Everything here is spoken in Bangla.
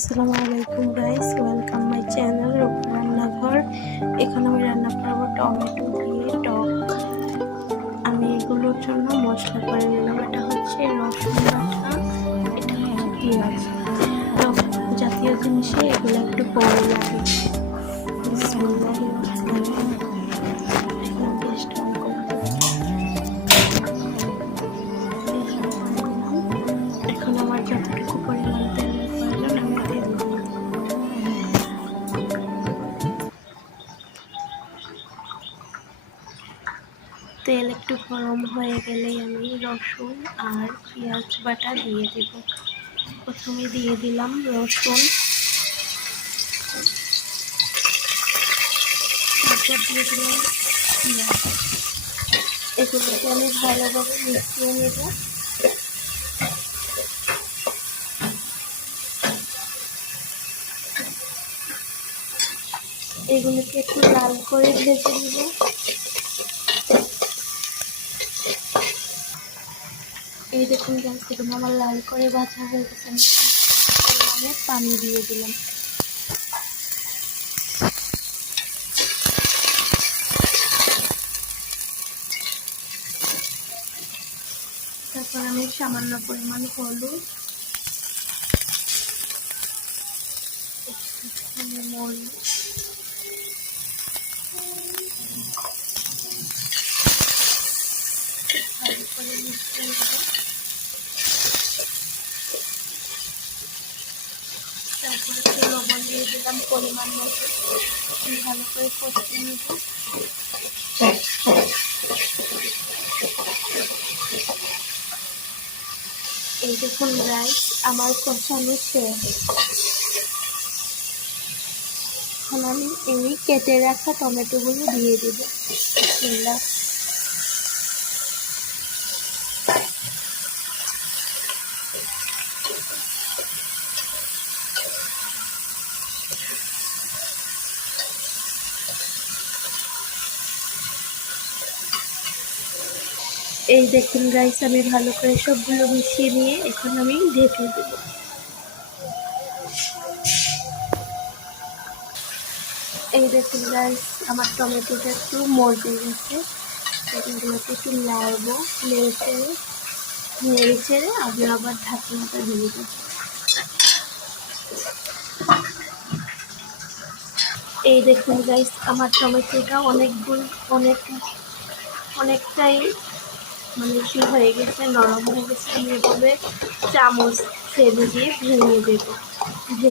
আসসালামু আলাইকুম গাইস, ওয়েলকাম মাই চ্যানেল রূপা রান্নাঘর। এখন আমি রান্না করবো টমেটো দিয়ে টক। আমি এগুলোর জন্য মশলা করে নিলাম। এটা হচ্ছে রসুন বাটা, এটা হচ্ছে পেঁয়াজ। টক জাতীয় জিনিসে এগুলো একটু বড় লাগে। বিসমিল্লাহির রহমানির রহিম। এখন গ্যাসটা অন করে দিলাম। এখন আমার যতটুকু পরিমাণ তেলের প্রয়োজন আমি দেব। তেল একটু গরম হয়ে গেলেই আমি রসুন আর পেঁয়াজ বাটা দিয়ে দেব। প্রথমে দিয়ে দিলাম রসুন, তারপর দিয়ে দিলাম পেঁয়াজ। এগুলোকে আমি ভালোভাবে মিশিয়ে নেব। এগুলোকে একটু লাল করে ভেজে নেব। এই দেখুন গ্যাস থেকে আমার লাল করে ভাজা হয়ে গেছে। আমি পানি দিয়ে দিলাম। তারপর আমি সামান্য পরিমাণ হলুদ, মরিচ, ভালো করে মিশিয়ে নেব। তারপর একটু লবণ দিয়ে দিলাম পরিমাণ মতো। ভালো করে কষিয়ে নেব। এই দেখুন রাইস আমার কষানো শেষ। এখন আমি এই কেটে রাখা টমেটোগুলো দিয়ে দেব। এই দেখুন রাইস আমি ভালো করে সবগুলো মিশিয়ে নিয়ে এখন আমি ঢেকে দেব। এই দেখুন রাইস আমার টমেটোটা একটু মজে গেছে। এগুলোকে একটু নাড়বো, নেড়ে চেড়ে আমি আবার ঢাকনাটা দিয়ে দেবো। এই দেখুন গাইস আমার টমেটোটা অনেকটাই হয়ে গেছে, নরম হয়ে গেছে। আমি এভাবে চামচ ছেড়ে দিয়ে ভেঙে দেবো।